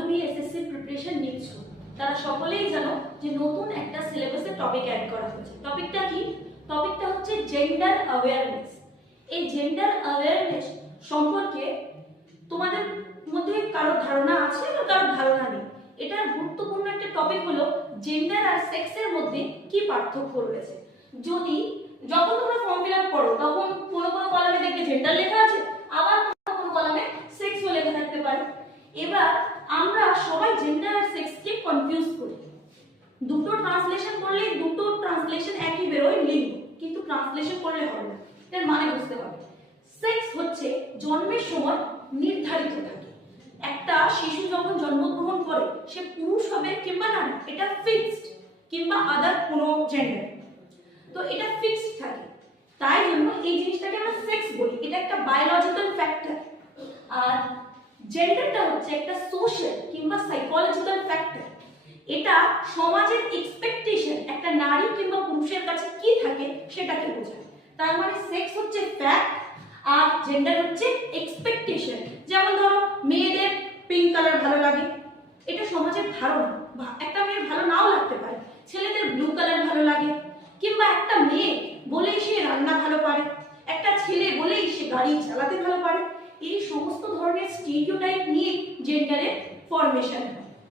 তুমি SSC preparation নিচ্ছ তারা সকলেই জানো যে নতুন একটা সিলেবাসে টপিক অ্যাড করা হয়েছে। টপিকটা কি? টপিকটা হচ্ছে জেন্ডার অ্যাওয়ারনেস। এই জেন্ডার অ্যাওয়ারনেস সম্পর্কে তোমাদের মধ্যে কারো ধারণা আছে বা কারো ধারণা নেই। এটার গুরুত্বপূর্ণ একটা টপিক হলো জেন্ডার আর সেক্সের মধ্যে কি পার্থক্য রয়েছে। যখন তোমরা ফর্ম ফিল আপ করো তখন কোনো কোনো কলামে দেখবে জেন্ডার লেখা আছে, আবার কোনো কোনো কলামে সেক্সও লেখা থাকতে পারে। এবার আমরা সবাই জেন্ডার আর সেক্সকে কনফিউজ করি। দুটো ট্রান্সলেশন করলে দুটো ট্রান্সলেশন একই বেরোয় লিঙ্গ, কিন্তু ট্রান্সলেশন করলে হবে না। এর মানে বুঝতে হবে। সেক্স হচ্ছে জন্মের সময় নির্ধারিত থাকে। একটা শিশু যখন জন্মগ্রহণ করে সে পুরুষ হবে কিংবা নারী, এটা ফিক্সড, কিংবা আদার কোনো জেন্ডার, তো এটা ফিক্সড থাকে। তাই জন্য এই জিনিসটাকে আমরা সেক্স বলি, এটা একটা বায়োলজিক্যাল ফ্যাক্টর। আর জেন্ডারটা হচ্ছে একটা সোশ্যাল কিংবা সাইকোলজিক্যাল ফ্যাক্টর। এটা সমাজের এক্সপেকটেশন একটা নারী কিংবা পুরুষের কাছে কি থাকে সেটাকে বোঝায়। তার মানে সেক্স হচ্ছে ফ্যাক্ট আর জেন্ডার হচ্ছে এক্সপেকটেশন। যেমন ধরো মেয়েদের পিঙ্ক কালার ভালো লাগে, এটা সমাজের ধারণা। একটা মেয়ের ভালো নাও লাগতে পারে। ছেলেদের ব্লু কালার ভালো লাগে, কিংবা একটা মেয়ে বলেই সে রান্না ভালো পারে, একটা ছেলে বলেই সে গাড়ি চালাতে ভালো পারে। এই সমস্ত ধরনের স্টিরিওটাইপ নিয়ে জেন্ডারের ফরমেশন।